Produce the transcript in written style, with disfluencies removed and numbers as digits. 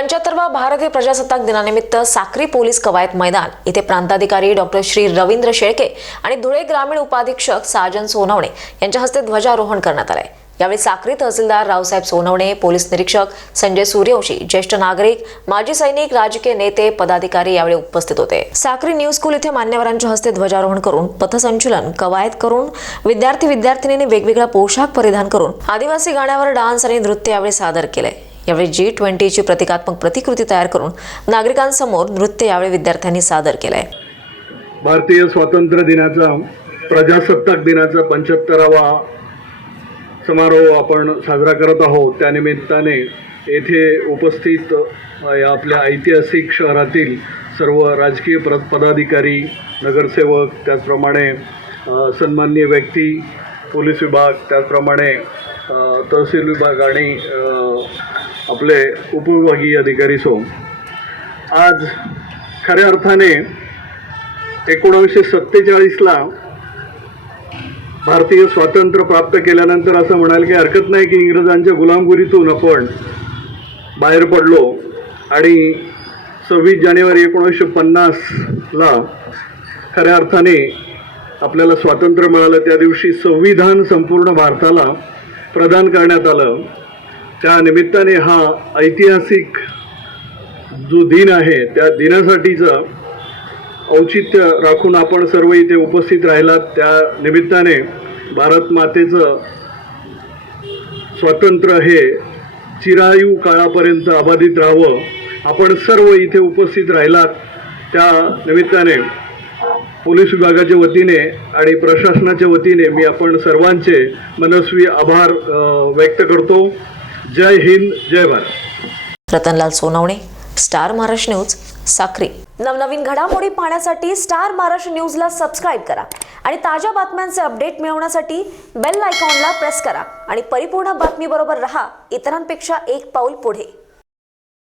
75वा भारतीय प्रजासत्ताक दिनानिमित्त साक्री पोलीस कवायत मैदान इथे प्रांताधिकारी डॉक्टर श्री रवींद्र शेळके आणि धुळे ग्रामीण उपाधीक्षक साजन सोनवणे यांच्या हस्ते ध्वजारोहण करण्यात आले। यावेळी साक्री तहसीलदार रावसाहेब सोनवणे, पोलीस निरीक्षक संजय सूर्यवंशी, ज्येष्ठ नागरिक, माजी सैनिक, राजकीय नेते, पदाधिकारी यावेळी उपस्थित होते। साक्री न्यू स्कूल इथे मान्यवरांच्या हस्ते ध्वजारोहण करून पथसंचलन, कवायत करून विद्यार्थी-विद्यार्थिनींनी वेगवेगळा पोशाख परिधान करून आदिवासी गाण्यावर डान्स आणि नृत्य यावेळी सादर केले। यावेळी G20 ची प्रतिकात्मक प्रतिकृती तयार करून नागरिकांसमोर नृत्य यावेळी विद्यार्थ्यांनी सादर केले। भारतीय स्वातंत्र्य दिनाचा प्रजासत्ताक दिनाचा 75वा समारोह आपण साजरा करत आहोत। त्यानिमित्ताने येथे उपस्थित या आपल्या ऐतिहासिक शहरातील सर्व राजकीय पदाधिकारी, नगरसेवक, त्याचप्रमाणे सन्माननीय व्यक्ती, पोलीस विभाग, त्याचप्रमाणे तहसील विभाग आणि आपले उपविभागीय अधिकारी सो आज खऱ्या अर्थाने 1947ला भारतीय स्वातंत्र्य प्राप्त केल्यानंतर असं म्हणाल की हरकत नाही की इंग्रजांच्या गुलामगिरीतून आपण बाहेर पडलो आणि 26 जानेवारी 1950ला खऱ्या अर्थाने आपल्याला स्वातंत्र्य मिळालं। त्या दिवशी संविधान संपूर्ण भारताला प्रदान करण्यात आलं। त्या निमित्ताने हा ऐतिहासिक जो दिन आहे त्या दिनासाठीचं औचित्य राखून आपण सर्व इथे उपस्थित राहिलात। त्या निमित्ताने भारत मातेचं स्वातंत्र्य हे चिरायू काळापर्यंत अबाधित राहावं, आपण सर्व इथे उपस्थित राहिलात। त्या निमित्ताने पोलीस विभागाच्या वतीने आणि प्रशासनाच्या वतीने मी आपण सर्वांचे मनस्वी आभार व्यक्त करतो। जय हिंद, जय भारत। Ratanlal Sonawane, star Maharashtra news, Sakri. नवनवीन घडामोडी पाहण्यासाठी स्टार महाराष्ट्र न्यूजला सबस्क्राइब करा आणि ताज्या बातम्यांचे अपडेट मिळवण्यासाठी बेल आयकॉनला प्रेस करा आणि परिपूर्ण बातमीबरोबर रहा, इतरांपेक्षा एक पाऊल पुढे।